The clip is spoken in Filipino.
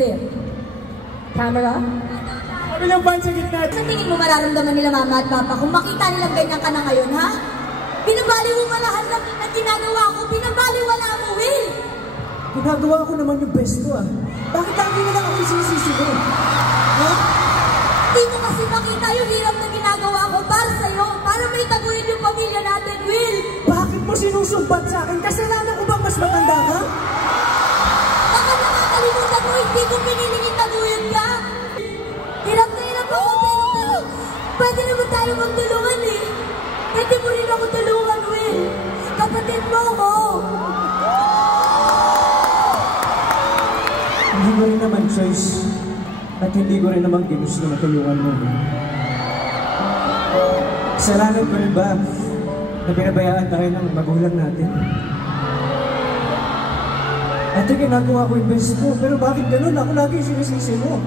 it? Camera? Kabilang fan sa gitna. Sa tingin mo mararamdaman nila mama at papa kung makita nilang ganyan ka na ngayon, ha? Binabaliw mo lahat ng ginagawa ko. Binabaliwala mo, Will! Ginagawa ko naman yung best ko, ah. Bakit lagi na lang ako isisisi mo? Ha? Hindi mo kasi makita yung hirap na ginagawa ko para sa'yo. Para may taguin yung pamilya natin, Will! Bakit mo sinusumbat sa akin? Kasalanan ko bang mas matanda ka? Baka nakakalimutan mo, hindi ko pinilingin taguin ka. Hirap na hirap ako, pero pwede naman tayo magtulungan eh. Pwede mo rin ako tulungan, Will. Kapatid mo ako. Hindi ko rin naman choice. At hindi ko rin naman ginusto na tulungan mo. Kasalanan ko rin ba na pinabayaan tayo ng magulang natin? Ate, ginagawa ko yung best ko. Pero bakit ganun? Ako lagi sinisisi mo.